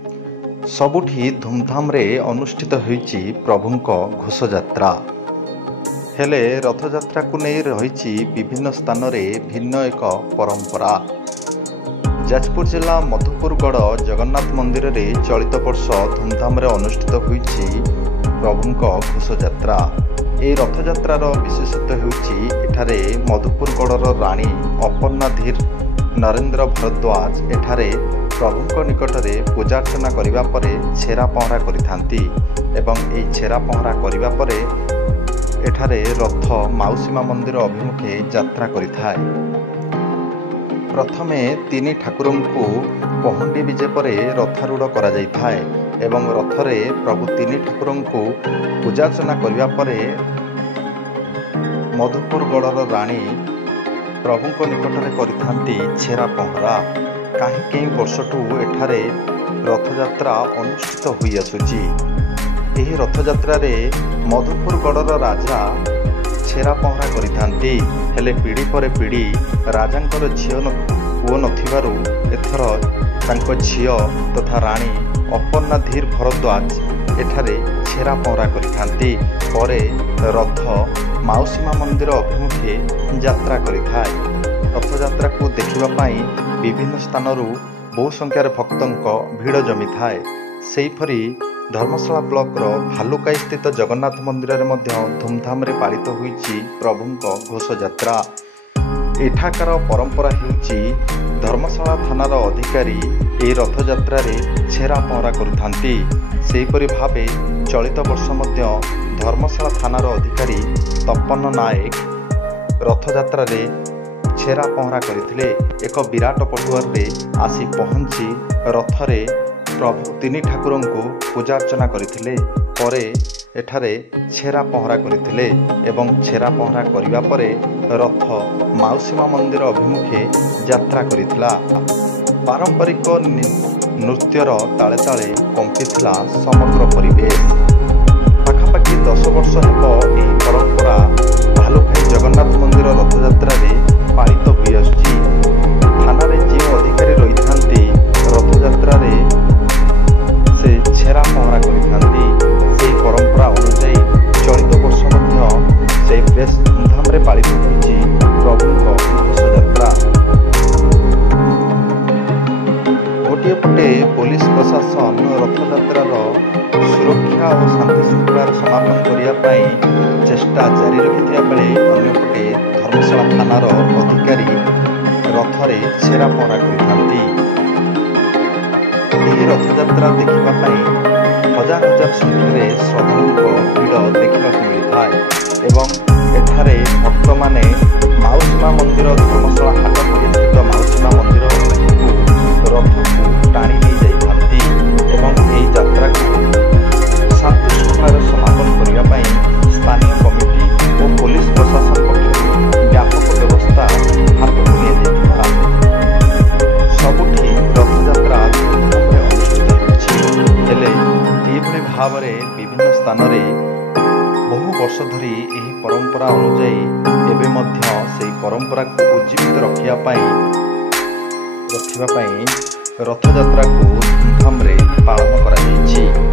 सबुठी धूमधाम रे अनुष्ठित होईची प्रभुंक घोषयात्रा। हेले रथयात्रा को नहीं रही विभिन्न स्थान रे भिन्न एक परंपरा। जाजपुर जिला मधुपुरगढ़ जगन्नाथ मंदिर रे चलित वर्ष धूमधाम रे अनुष्ठित होईची प्रभुंक घोषयात्रा। ए रथयात्रार विशेषत्व हेउची एठारे मधुपुरगढ़र राणी अपर्णा धीर नरेंद्र भरद्वाज एठारे प्रभुंक निकटरे पूजार्चना करिबा परे छेरा पहरा करिथांती एवं एई छेरा पहरा करिबा परे एठारे रथ माउसीमा मंदिर अभिमुखे यात्रा करिथाय। प्रथमे तीन ठाकुरंकु पहंडी विजे परे रथारूढ़ करा जाइथाय एवं रथरे प्रभु तीन ठाकुरंकु पूजार्चना करिबा परे मधुपुरगढ़र राणी प्रभुंक निकटरे करिथांती छेरा पहरा। कहीं वर्षठू एठारे रथयात्रा अनुष्ठित होई आसुची। एही रथयात्रा रे मधुपुरगढ़र राजा छेरा पहरा करिथांती। हेले पीढ़ी पर पीढ़ी राजांकर झियो पुओ नथिबारु एथर तांको झियो तथा राणी अपर्णा धीर भरद्वाज एठारे छेरा पहरा करिथांती। परे रथ माउसीमा मंदिर अभिमुखे यात्रा करिथाय। रथयात्रा को देखिबा पाई विभिन्न स्थानरू बहु संख्यार भक्तंक भीड़ जमी थाए। सेहीपरि धर्मशाला ब्लॉकर भालुकाई स्थित जगन्नाथ मंदिर रे मध्य धूमधाम रे पालित होईची प्रभुंक घोषयात्रा। एठाकार परंपरा हेउची धर्मशाला थानार अधिकारी ए रथयात्रा रे छेरा पहरा करुथांती। सेहीपरि भावे चलित वर्ष मध्य धर्मशाला थानार अधिकारी तपन नायक रथयात्रा रे छेरा पहरा करथिले। एक विराट पटुआर रे आसी पहुंची रथरे प्रभु तीन ठाकुरंकु पूजार्चना करथिले। परे एठारे छेरा पहरा करथिले एवं छेरा पहरा करिबा परे रथ माउसीमा मंदिर अभिमुखे यात्रा करिथिला। पारंपरिक नृत्यर ताले ताले कंपिथिला समग्र परिवेश। पाखापाखि 10 वर्ष हेब एही परंपरा भालुकाई जगन्नाथ मंदिर रथयात्रा रे पालित होई आसुची। थाना रे जे अधिकारी रही थांती रथयात्रा रे से छेरा पहरा करिथांती। सेही परंपरा अनुसार चलित वर्ष मध्य से बेस धूमधाम रे पालित होईची प्रभुंक घोषयात्रा। गोटे पटे पुलिस प्रशासन रथयात्रार सुरक्षा और शांति श्रृंखलार समापन करिया पई चेष्टा जारी रखिथिया बेले अन्यपटे धर्मशाला थानार अधिकारी रथरे छेरा पहरा करिथांती। एही रथयात्रा देखिबा पई हजार हजार संख्यारे श्रद्धालुंक भीड़ देखा मिलिथाय एवं एठारे भक्त माने माउसीमा मंदिर धर्मशाला हाट स्थित माउसीमा मंदिर रथକୁ टाणी नहीं जाइथांती एवं एही यात्रा को शांति श्रृंखलार समापन करिया पई स्थानीय कमिटी और पुलिस प्रशासन पक्षरु व्यापक व्यवस्था हाथକୁ निया जाइथिला। सबुठी रथयात्रा धूमधाम रे अनुष्ठित होछि। हेले एभଳି भावरे विभिन्न स्थान रे बहु वर्ष धरी एही परंपरा अनुसार एबे मध्य सेही परंपरा को उज्जीवित रखिया पई रथयात्रा को धूमधाम रे पालन करा जाइछि।